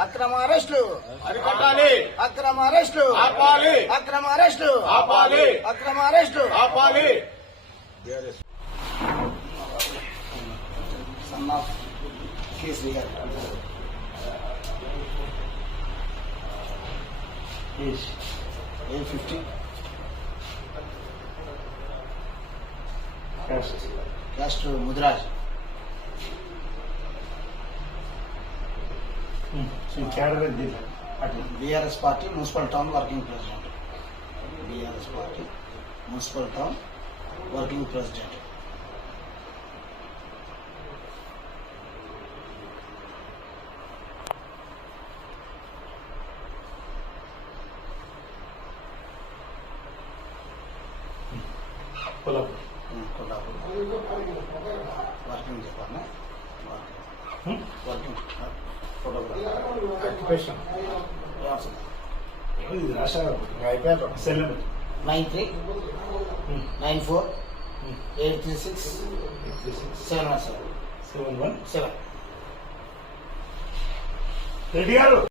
అక్రమ అరెస్టులు. అరికట్టాలి. అక్రమ అరెస్టులు. ఆపాలి. అక్రమ అరెస్టులు. ఆపాలి. అక్రమ అరెస్టులు. ఆపాలి. సన్ ఆఫ్ కేసీ గారు A fifty caste Mudiraj BRS party municipal town working president BRS party municipal town working president Kollapur working చెప్పాలి working photographer nine three nine four eight three six seven one seven seven Reddy గారు!